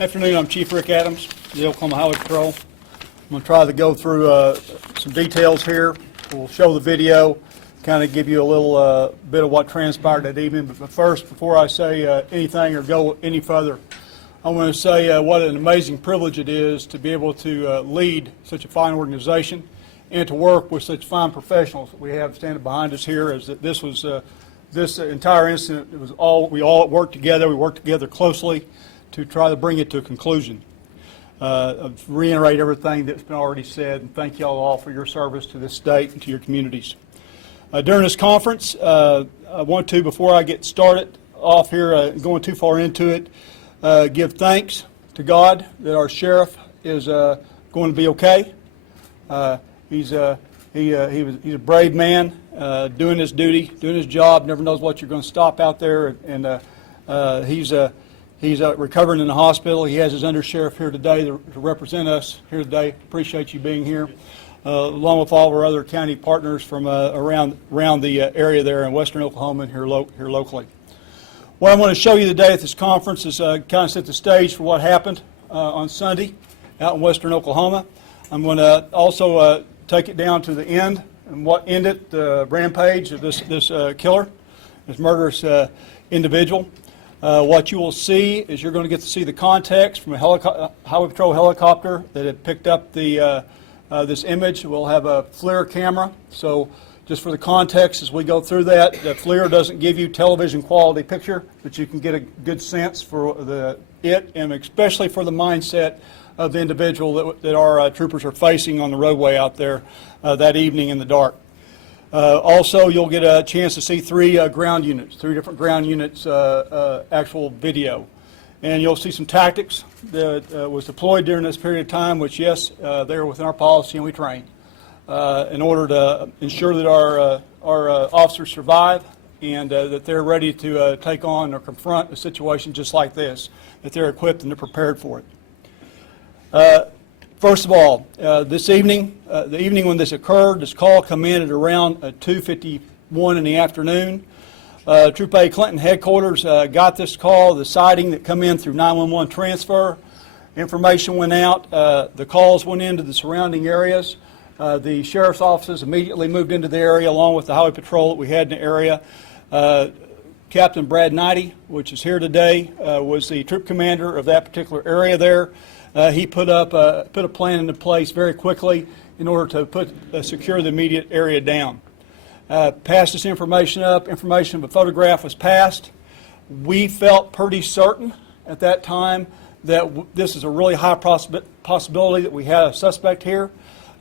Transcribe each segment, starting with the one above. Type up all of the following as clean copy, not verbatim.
Afternoon, I'm Chief Rick Adams, the Oklahoma Highway Patrol. I'm going to try to go through some details here. We'll show the video, kind of give you a little bit of what transpired that evening. But first, before I say anything or go any further, I want to say what an amazing privilege it is to be able to lead such a fine organization and to work with such fine professionals that we have standing behind us here. As that this was this entire incident, it was we all worked together. We worked together closely to try to bring it to a conclusion. Reiterate everything that's been already said, and thank you all for your service to this state and to your communities. During this conference, I want to, before I get started off here, going too far into it, give thanks to God that our sheriff is going to be okay. He's a brave man, doing his duty, doing his job. Never knows what you're going to stop out there, and he's recovering in the hospital. He has his undersheriff here today to represent us here today. Appreciate you being here, along with all of our other county partners from around the area there in western Oklahoma and here locally. What I want to show you today at this conference is kind of set the stage for what happened on Sunday out in western Oklahoma. I'm going to also take it down to the end and what ended the rampage of this killer, this murderous individual. What you will see is you're going to get to see the context from a Highway Patrol helicopter that had picked up this image. We'll have a FLIR camera, so just for the context as we go through that, the FLIR doesn't give you television quality picture, but you can get a good sense for it, and especially for the mindset of the individual that our troopers are facing on the roadway out there that evening in the dark. Also, you'll get a chance to see three different ground units actual video. And you'll see some tactics that was deployed during this period of time, which, yes, they're within our policy and we train in order to ensure that our officers survive and that they're ready to take on or confront a situation just like this, that they're equipped and they're prepared for it. First of all, this evening, the evening when this occurred, this call came in at around 2:51 in the afternoon. Troop A Clinton headquarters got this call, the sighting that come in through 911 transfer. Information went out. The calls went into the surrounding areas. The sheriff's offices immediately moved into the area along with the highway patrol that we had in the area. Captain Brad Knighty, which is here today, was the troop commander of that particular area there. He put a plan into place very quickly in order to secure the immediate area down. Passed this information up. Information of a photograph was passed. We felt pretty certain at that time that this is a really high possibility that we had a suspect here.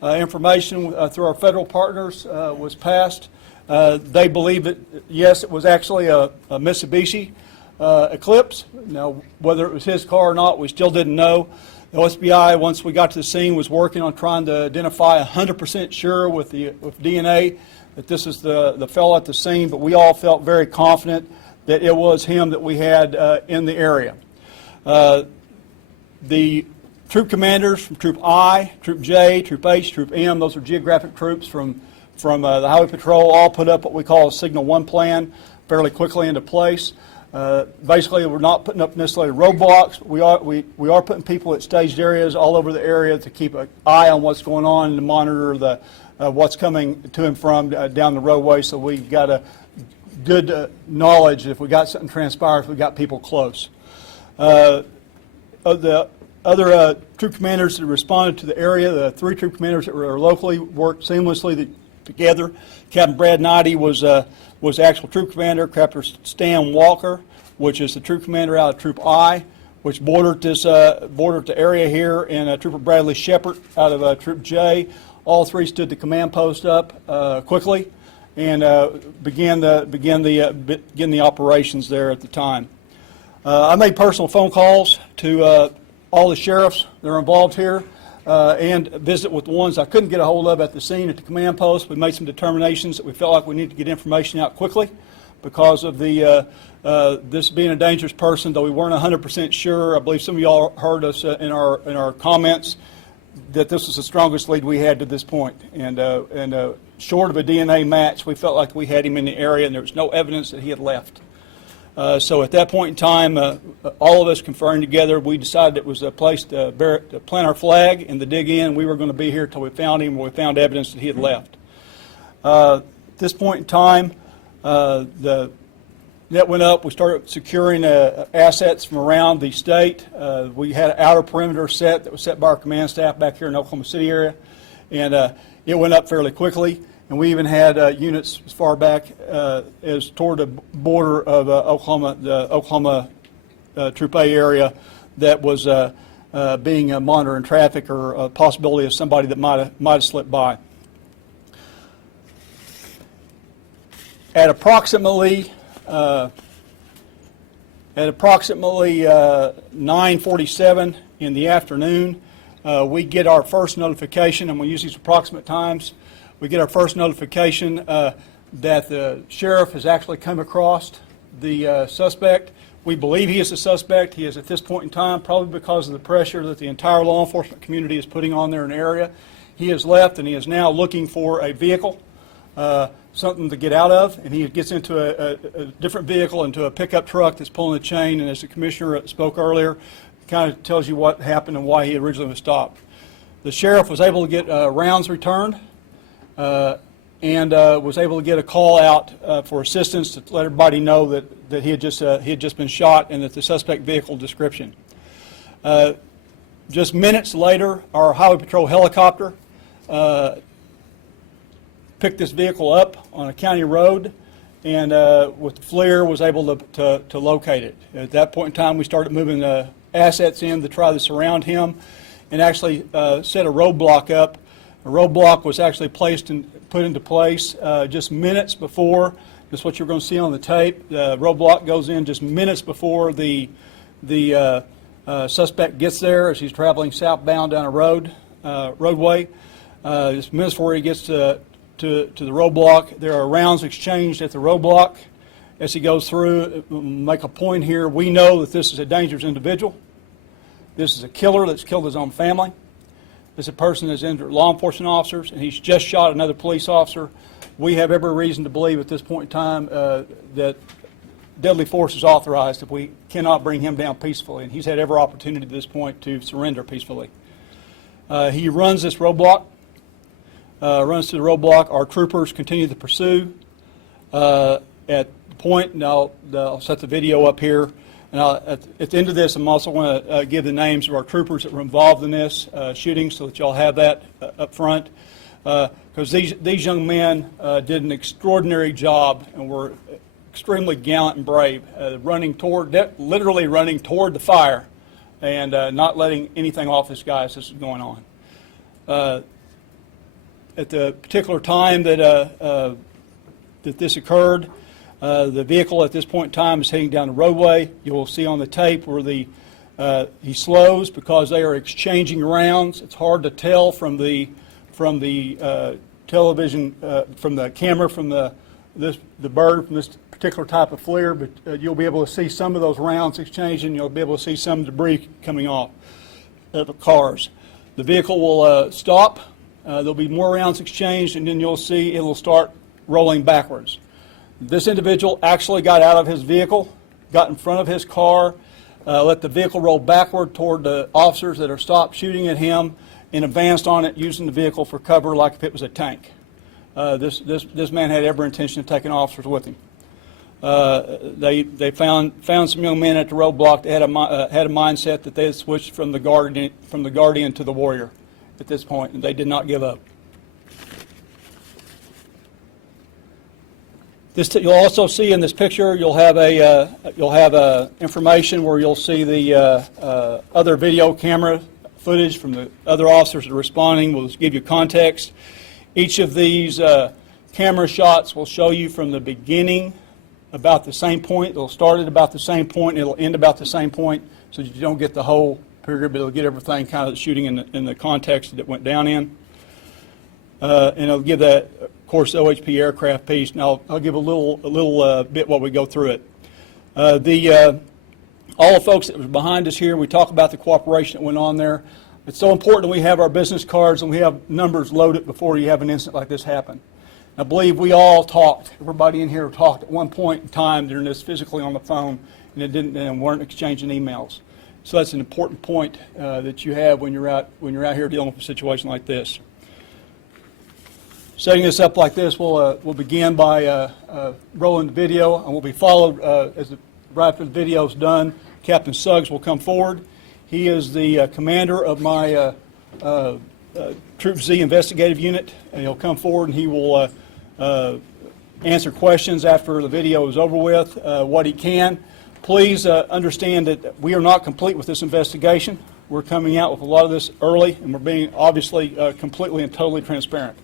Information through our federal partners was passed. They believe that, yes, it was actually a Mitsubishi Eclipse. Now, whether it was his car or not, we still didn't know. The OSBI, once we got to the scene, was working on trying to identify 100% sure with DNA that this is the fellow at the scene, but we all felt very confident that it was him that we had in the area. The troop commanders from Troop I, Troop J, Troop H, Troop M, those are geographic troops from the Highway Patrol, all put up what we call a Signal 1 plan fairly quickly into place. Basically, we're not putting up necessarily roadblocks. We are putting people at staged areas all over the area to keep an eye on what's going on and to monitor what's coming to and from down the roadway. So we've got a good knowledge if we got something transpire, if we got people close. The other troop commanders that responded to the area, the three troop commanders that were locally, worked seamlessly together. Captain Brad Knighty was the actual troop commander. Captain Stan Walker, which is the troop commander out of Troop I, which bordered the area here, and Trooper Bradley Shepard out of Troop J. All three stood the command post up quickly and began the operations there at the time. I made personal phone calls to all the sheriffs that are involved here and visit with the ones I couldn't get a hold of at the scene at the command post. We made some determinations that we felt like we needed to get information out quickly because of this being a dangerous person, though we weren't 100% sure. I believe some of y'all heard us in our comments that this was the strongest lead we had to this point. And short of a DNA match, we felt like we had him in the area and there was no evidence that he had left. So at that point in time, all of us conferring together, we decided it was a place to plant our flag and to dig in. We were going to be here until we found him, or we found evidence that he had left. At this point in time, the net went up. We started securing assets from around the state. We had an outer perimeter set that was set by our command staff back here in the Oklahoma City area, and it went up fairly quickly. And we even had units as far back as toward the border of Oklahoma, the Oklahoma Troop A area, that was being monitoring traffic, or a possibility of somebody that might have slipped by. At approximately 9:47 in the afternoon, we get our first notification, and we'll use these approximate times. We get our first notification that the sheriff has actually come across the suspect. We believe he is the suspect. He is, at this point in time, probably because of the pressure that the entire law enforcement community is putting on there in the area. He has left, and he is now looking for a vehicle, something to get out of, and he gets into a different vehicle, into a pickup truck that's pulling the chain, and as the commissioner spoke earlier, it kind of tells you what happened and why he originally was stopped. The sheriff was able to get rounds returned, and was able to get a call out for assistance to let everybody know that he had just been shot, and that the suspect vehicle description. Just minutes later, our Highway Patrol helicopter picked this vehicle up on a county road, and with the FLIR was able to locate it. At that point in time, we started moving assets in to try to surround him, and actually set a roadblock up. A roadblock was actually put into place just minutes before. This is what you're going to see on the tape. The roadblock goes in just minutes before the suspect gets there, as he's traveling southbound down a roadway. Just minutes before he gets to the roadblock, there are rounds exchanged at the roadblock. As he goes through, make a point here, we know that this is a dangerous individual. This is a killer that's killed his own family. This is a person that's injured law enforcement officers, and he's just shot another police officer. We have every reason to believe at this point in time that deadly force is authorized if we cannot bring him down peacefully, and he's had every opportunity at this point to surrender peacefully. He runs this roadblock, runs to the roadblock. Our troopers continue to pursue. At the point, and I'll set the video up here. And at the end of this, I'm also going to give the names of our troopers that were involved in this shooting, so that y'all have that up front. Because these young men did an extraordinary job and were extremely gallant and brave, literally running toward the fire, and not letting anything off this guy as this is going on. At the particular time that this occurred, the vehicle at this point in time is heading down the roadway. You will see on the tape where he slows because they are exchanging rounds. It's hard to tell from the television, from the camera, from the bird, from this particular type of FLIR, but you'll be able to see some of those rounds exchanging. You'll be able to see some debris coming off of the cars. The vehicle will stop. There'll be more rounds exchanged, and then you'll see it'll start rolling backwards. This individual actually got out of his vehicle, got in front of his car, let the vehicle roll backward toward the officers that are stopped shooting at him, and advanced on it using the vehicle for cover like if it was a tank. This man had every intention of taking officers with him. They found some young men at the roadblock that had a mindset that they had switched from the guardian to the warrior at this point, and they did not give up. You'll also see in this picture, you'll have information where you'll see the other video camera footage from the other officers that are responding. We'll just give you context. Each of these camera shots will show you from the beginning about the same point. It'll start at about the same point, and it'll end about the same point, so that you don't get the whole period, but it'll get everything kind of shooting in the context that it went down in. And it'll give that, of course, OHP aircraft piece. And I'll give a little bit while we go through it. All the folks that were behind us here, we talk about the cooperation that went on there. It's so important that we have our business cards and we have numbers loaded before you have an incident like this happen. I believe we all talked, everybody in here talked at one point in time during this physically on the phone, and weren't exchanging emails. So that's an important point that you have when you're out here dealing with a situation like this. Setting this up like this, we'll begin by rolling the video, and we'll be followed right after the video is done. Captain Suggs will come forward. He is the commander of my Troop Z investigative unit, and he'll come forward and he will answer questions after the video is over with, what he can. Please understand that we are not complete with this investigation. We're coming out with a lot of this early, and we're being obviously completely and totally transparent.